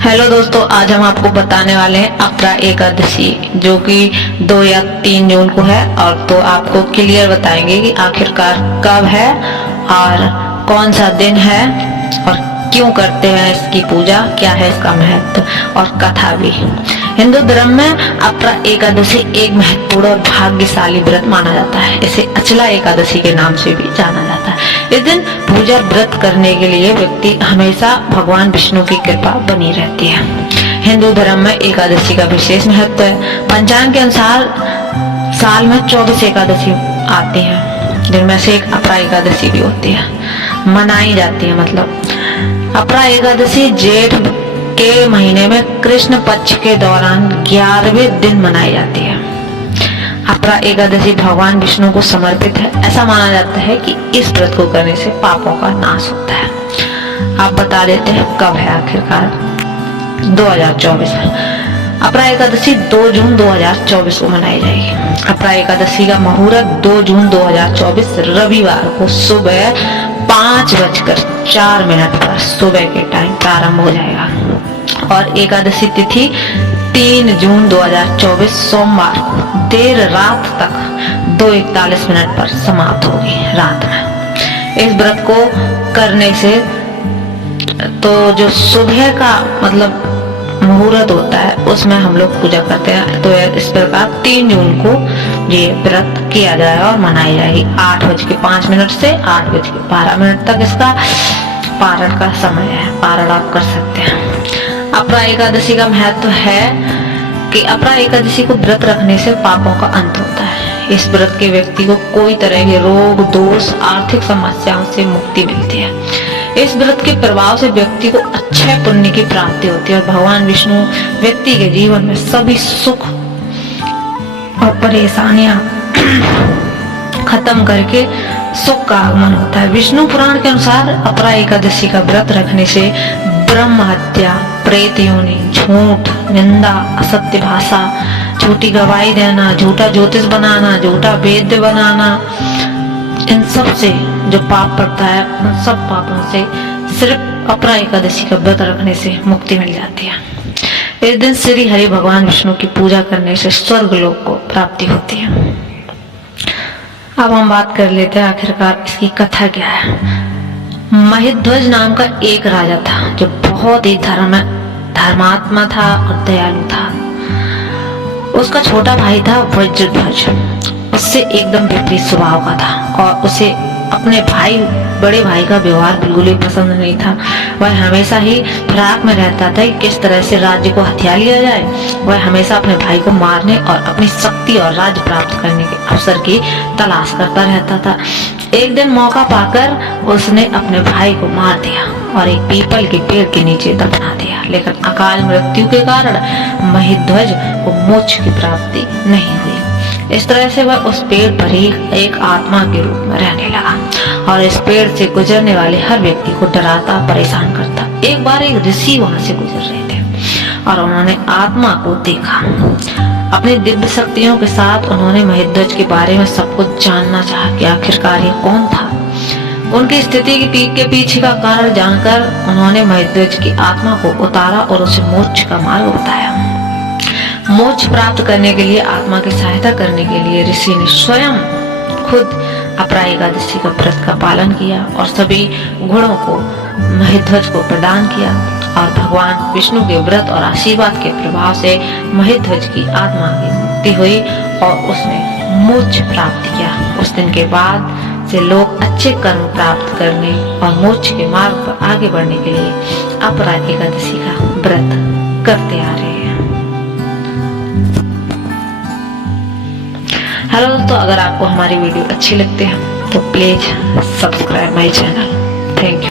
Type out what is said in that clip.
Hello दोस्तों, आज हम आपको बताने वाले हैं अपरा एकादशी, जो कि 2 या 3 जून को है। और तो आपको क्लियर बताएंगे कि आखिरकार कब है और कौन सा दिन है और क्यों करते हैं इसकी पूजा, क्या है इसका महत्व और कथा भी। हिंदू धर्म में अपरा एकादशी एक महत्वपूर्ण और भाग्यशाली व्रत माना जाता है। इसे अचला एकादशी के नाम से भी जाना जाता है। इस दिन पूजा व्रत करने के लिए व्यक्ति हमेशा भगवान विष्णु की कृपा बनी रहती है। हिंदू धर्म में एकादशी का विशेष महत्व है। पंचांग के अनुसार साल में 24 एकादशी आती है, जिनमें से एक अपरा एकादशी भी होती है, मनाई जाती है। मतलब अपरा एकादशी जेठ के महीने में कृष्ण पक्ष के दौरान 11वें दिन मनाई जाती है। अपरा एकादशी भगवान विष्णु को समर्पित है। ऐसा माना जाता है कि इस व्रत को करने से पापों का नाश होता है। आप बता देते हैं कब है आखिरकार। 2024 अपरा एकादशी 2 जून 2024 को मनाई जाएगी। अपरा एकादशी का मुहूर्त 2 जून 2024 रविवार को सुबह 5:04 पर सुबह के टाइम प्रारंभ हो जाएगा और एकादशी तिथि 3 जून 2024 सोमवार को देर रात तक 2:41 पर समाप्त होगी रात में। इस व्रत को करने से तो जो सुबह का मतलब मुहूर्त होता है उसमें हम लोग पूजा करते हैं। तो इस प्रकार 3 जून को ये व्रत किया जाएगा और मनाई जाएगी। 8:05 से 8:12 तक इसका पारण का समय है। पारण आप कर सकते हैं। अपरा एकादशी का महत्व है कि अपरा एकादशी को व्रत रखने से पापों का अंत होता है। इस व्रत के व्यक्ति को कोई तरह के रोग, दोष, आर्थिक समस्याओं से मुक्ति मिलती है। इस व्रत के प्रभाव से व्यक्ति को अच्छे पुण्य की प्राप्ति होती है और भगवान विष्णु व्यक्ति के जीवन में सभी सुख और परेशानियां खत्म करके सुख का आगमन होता है। विष्णु पुराण के अनुसार अपरा एकादशी का व्रत रखने से ब्रह्म हत्या, प्रेत योनि, झूठ, निंदा, असत्य भाषा, झूठी गवाही देना, झूठा ज्योतिष बनाना, झूठा वेद्य बनाना, इन सब से जो पाप पड़ता है उन सब पापों से सिर्फ अपरा एकादशी का व्रत रखने से मुक्ति मिल जाती है। इस दिन श्री हरि भगवान विष्णु की पूजा करने से स्वर्ग लोक को प्राप्ति होती है। अब हम बात कर लेते हैं आखिरकार इसकी कथा क्या है। महिध्वज नाम का एक राजा था जो बहुत ही धर्मात्मा था और दयालु था। उसका छोटा भाई था वज्रध्वज। उससे एकदम विपरीत स्वभाव का था और उसे अपने बड़े भाई का व्यवहार बिल्कुल ही पसंद नहीं था। वह हमेशा ही फिराक में रहता था कि किस तरह से राज्य को हथिया लिया जाए। वह हमेशा अपने भाई को मारने और अपनी शक्ति और राज्य प्राप्त करने के अवसर की तलाश करता रहता था। एक दिन मौका पाकर उसने अपने भाई को मार दिया और एक पीपल के पेड़ के नीचे दफना दिया। लेकिन अकाल मृत्यु के कारण महिध्वज को मोक्ष की प्राप्ति नहीं हुई। इस तरह से वह उस पेड़ पर ही एक आत्मा के रूप में रहने लगा और इस पेड़ से गुजरने वाले हर व्यक्ति को डराता, परेशान करता। एक बार एक ऋषि वहां से गुजर रहे थे और उन्होंने आत्मा को देखा। अपनी दिव्य शक्तियों के साथ उन्होंने महिध्वज के बारे में सब कुछ जानना चाहा कि आखिरकार ये कौन था। उनकी स्थिति के पीछे का कारण जानकर उन्होंने महिध्वज की आत्मा को उतारा और उसे मोक्ष का मार्ग बताया। मोक्ष प्राप्त करने के लिए आत्मा की सहायता करने के लिए ऋषि ने स्वयं खुद अपरा एकादशी का व्रत का पालन किया और सभी गुणों को महिध्वज को प्रदान किया और भगवान विष्णु के व्रत और आशीर्वाद के प्रभाव से महिध्वज की आत्मा की मुक्ति हुई और उसने मोक्ष प्राप्त किया। उस दिन के बाद से लोग अच्छे कर्म प्राप्त करने और मोक्ष के मार्ग पर आगे बढ़ने के लिए अपरा एकादशी का व्रत करते आ रहे हैं। हेलो दोस्तों, अगर आपको हमारी वीडियो अच्छी लगती है तो please subscribe my channel. Thank you.